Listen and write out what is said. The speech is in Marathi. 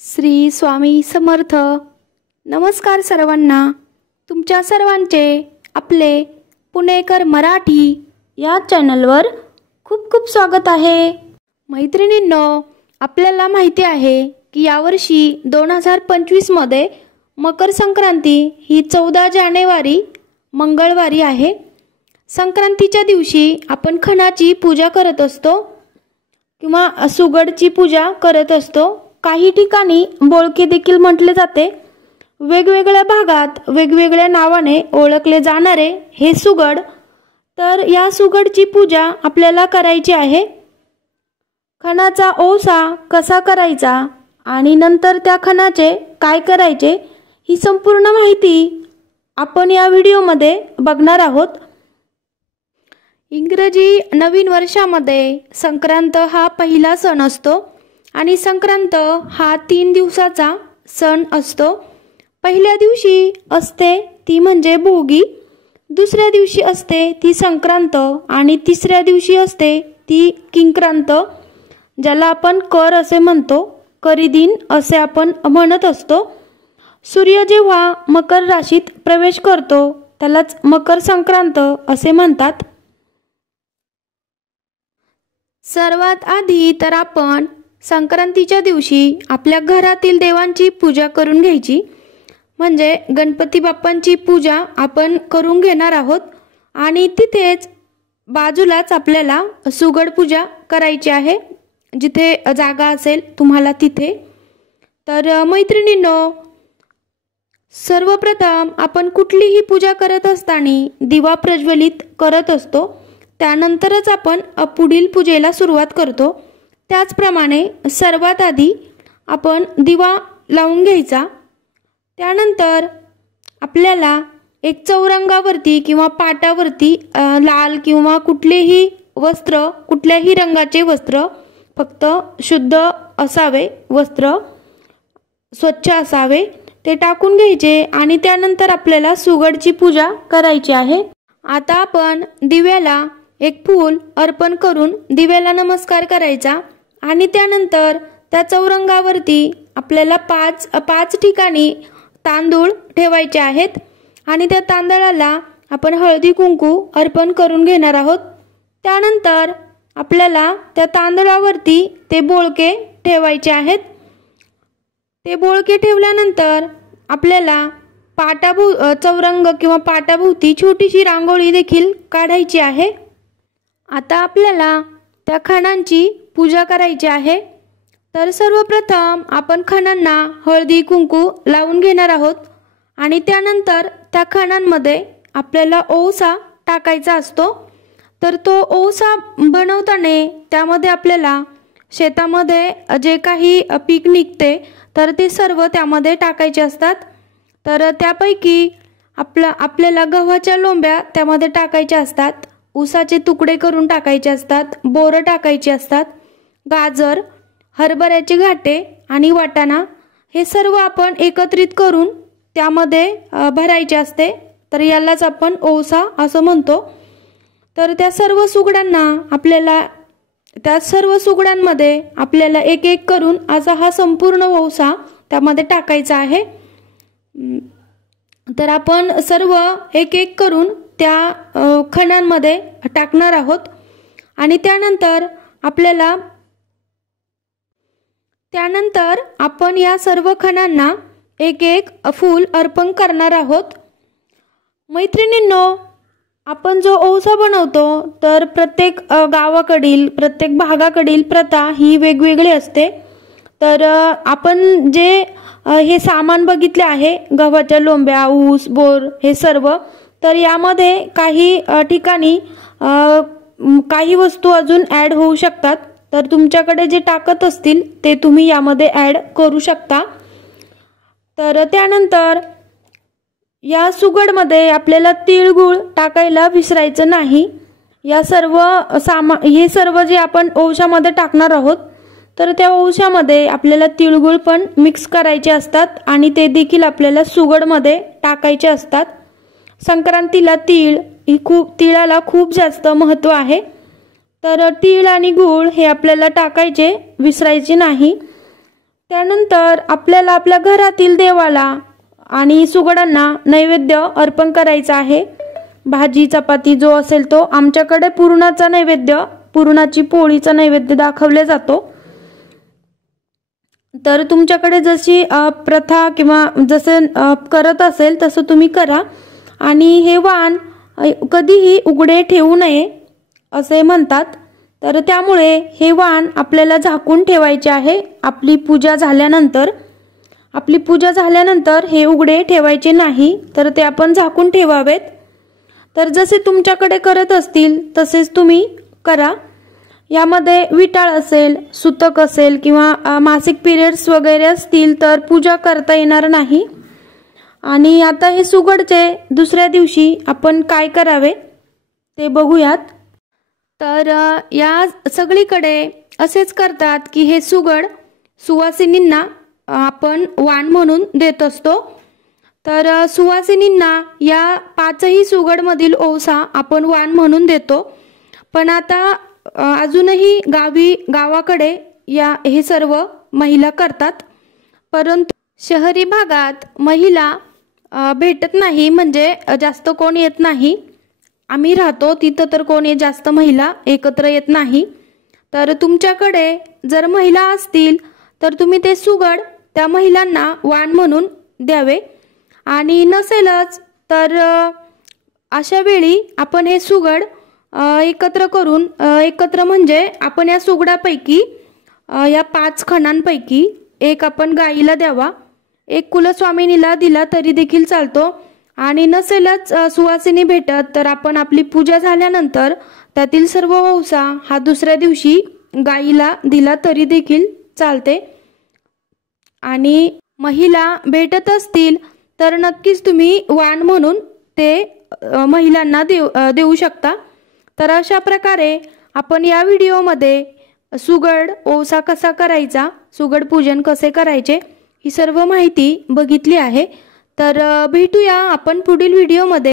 श्री स्वामी समर्थ। नमस्कार सर्वांना, तुमच्या सर्वांचे आपले पुणेकर मराठी या चॅनलवर खूप खूप स्वागत आहे। मैत्रिणींनो, आपल्याला माहिती आहे की यावर्षी 2025 मध्ये मकर संक्रांती ही 14 जानेवारी मंगळवारी आहे। संक्रांतीच्या दिवशी आपण खणाची पूजा करत असतो किंवा सुगडची पूजा करत असतो। काही ठिकाणी बोळके देखील म्हटले जाते। वेगवेगळ्या भागात वेगवेगळ्या नावाने ओळखले जाणारे हे सुगड, तर या सुगडची पूजा आपल्याला करायची आहे। खणाचा ओसा कसा करायचा आणि नंतर त्या खणाचे काय करायचे ही संपूर्ण माहिती आपण या व्हिडिओमध्ये बघणार आहोत। इंग्रजी नवीन वर्षामध्ये संक्रांत हा पहिला सण असतो आणि संक्रांत हा 3 दिवसाचा सण असतो। पहिल्या दिवशी असते ती म्हणजे भोगी, दुसऱ्या दिवशी असते ती संक्रांत आणि तिसऱ्या दिवशी असते ती किंक्रांत, ज्याला आपण कर असे म्हणतो, करीदिन असे आपण म्हणत असतो। सूर्य जेव्हा मकर राशीत प्रवेश करतो त्यालाच मकर संक्रांत असे म्हणतात। सर्वात आधी तर आपण संक्रांतीच्या दिवशी आपल्या घरातील देवांची पूजा करून घ्यायची, म्हणजे गणपती बाप्पांची पूजा आपण करून घेणार आहोत आणि तिथेच बाजूलाच आपल्याला सुगड पूजा करायची आहे, जिथे जागा असेल तुम्हाला तिथे। तर मैत्रिणींनो, सर्वप्रथम आपण कुठलीही पूजा करत असताना दिवा प्रज्वलित करत असतो, त्यानंतरच आपण पुढील पूजेला सुरुवात करतो। त्याचप्रमाणे सर्वात आधी आपण दिवा लावून घ्यायचा। त्यानंतर आपल्याला एक चौरंगावरती किंवा पाटावरती लाल किंवा कुठलेही वस्त्र, कुठल्याही रंगाचे वस्त्र, फक्त शुद्ध असावे, वस्त्र स्वच्छ असावे, ते टाकून घ्यायचे आणि त्यानंतर आपल्याला सुगडची पूजा करायची आहे। आता आपण दिव्याला एक फूल अर्पण करून दिव्याला नमस्कार करायचा आणि त्यानंतर त्या चौरंगावरती आपल्याला पाच ठिकाणी तांदूळ ठेवायचे आहेत आणि त्या तांदळाला आपण हळदी कुंकू अर्पण करून घेणार आहोत। त्यानंतर आपल्याला त्या तांदळावरती ते बोळके ठेवायचे आहेत। ते बोळके ठेवल्यानंतर आपल्याला चौरंग किंवा पाटाभोवती छोटीशी रांगोळी देखील काढायची आहे। आता आपल्याला त्या खणांची पूजा करायची आहे। तर सर्वप्रथम आपण खणांना हळदी कुंकू लावून घेणार आहोत आणि त्यानंतर त्या खणांमध्ये आपल्याला ओसा टाकायचा असतो। तर तो ओसा बनवताना त्यामध्ये आपल्याला शेतामध्ये जे काही पीक निघते तर ते सर्व त्यामध्ये टाकायचे असतात। तर त्यापैकी आपल्याला गव्हाच्या लोंब्या त्यामध्ये टाकायच्या असतात, ऊसाचे तुकडे करून टाकायचे असतात, बोरं टाकायची असतात, गाजर, हरभऱ्याचे घाटे आणि वाटाणा हे सर्व आपण एकत्रित करून त्यामध्ये भरायचे असते। तर यालाच आपण ओसा असं म्हणतो। तर त्या सर्व सुगड्यांमध्ये आपल्याला एक एक करून असा हा संपूर्ण ओसा त्यामध्ये टाकायचा आहे। तर आपण सर्व एक एक करून त्या खणांमध्ये टाकणार आहोत आणि त्यानंतर आपण या सर्व खणांना एक एक फूल अर्पण करणार आहोत। मैत्रिणींनो, आपण जो ओसा बनवतो तर प्रत्येक गावाकडील, प्रत्येक भागाकडील प्रथा ही वेगवेगळी असते। तर आपण जे हे सामान बघितले आहे, गव्हाच्या लोंब्या, ऊस, बोर हे सर्व, तर यामध्ये काही ठिकाणी काही वस्तू अजून ॲड होऊ शकतात। तर तुमच्याकडे जे टाकत असतील ते तुम्ही यामध्ये ॲड करू शकता। तर त्यानंतर या सुगडमध्ये आपल्याला तिळगुळ टाकायला विसरायचं नाही। हे सर्व जे आपण ओशामध्ये टाकणार आहोत तर त्या ओशामध्ये आपल्याला तिळगुळ पण मिक्स करायचे असतात आणि ते देखील आपल्याला सुगडमध्ये टाकायचे असतात। संक्रांतीला तिळाला खूप जास्त महत्त्व आहे। तर तीळ आणि गूळ हे आपल्याला टाकायचे विसरायचे नाही। त्यानंतर आपल्याला आपल्या घरातील देवाला आणि सुगडांना नैवेद्य अर्पण करायचा आहे। भाजी चपाती जो असेल तो, आमच्याकडे पुरणाचा नैवेद्य, पुरणाची पोळीचा नैवेद्य दाखवले जातो। तर तुमच्याकडे जशी प्रथा किंवा जसे करत असेल तसं तुम्ही करा। आणि हे वाण कधीही उघडे ठेवू नये असे म्हणतात, तर त्यामुळे हे वाण आपल्याला झाकून ठेवायचे आहे। आपली पूजा झाल्यानंतर हे उघडे ठेवायचे नाही, तर ते आपण झाकून ठेवावेत। तर जसे तुमच्याकडे करत असतील तसेच तुम्ही करा। यामध्ये विटाळ असेल, सुतक असेल किंवा मासिक पिरियड्स वगैरे असतील तर पूजा करता येणार नाही। आणि आता हे सुगडचे दुसऱ्या दिवशी आपण काय करावे ते बघूयात। तर या सगळीकडे असेच करतात की हे सुगड सुवासिनींना आपण वाण म्हणून देत असतो। तर सुवासिनींना या 5ही सुगडमधील ओवसा आपण वाण म्हणून देतो। पण आता अजूनही गावाकडे हे सर्व महिला करतात, परंतु शहरी भागात महिला भेटत नाही, म्हणजे जास्त कोण येत नाही। आम्ही राहतो तिथं तर कोणी जास्त महिला एकत्र येत नाही। तर तुमच्याकडे जर महिला असतील तर तुम्ही ते सुगड त्या महिलांना वाण म्हणून द्यावे। आणि नसेलच तर अशा वेळी आपण हे सुगड एकत्र म्हणजे आपण या सुगडापैकी या 5 खणांपैकी एक आपण गाईला द्यावा, एक कुलस्वामिनीला दिला तरी देखील चालतो। आणि नसेलच सुवासिनी भेटत तर आपण आपली पूजा झाल्यानंतर त्यातील सर्व ओवसा हा दुसऱ्या दिवशी गाईला दिला तरी देखील चालते। आणि महिला भेटत असतील तर नक्कीच तुम्ही वाण म्हणून ते महिलांना देऊ शकता। तर अशा प्रकारे आपण या व्हिडिओमध्ये सुगड ओवसा कसा करायचा, सुगड पूजन कसे करायचे ही सर्व माहिती बघितली आहे। तर भेटूया आपण पुढील व्हिडिओमध्ये।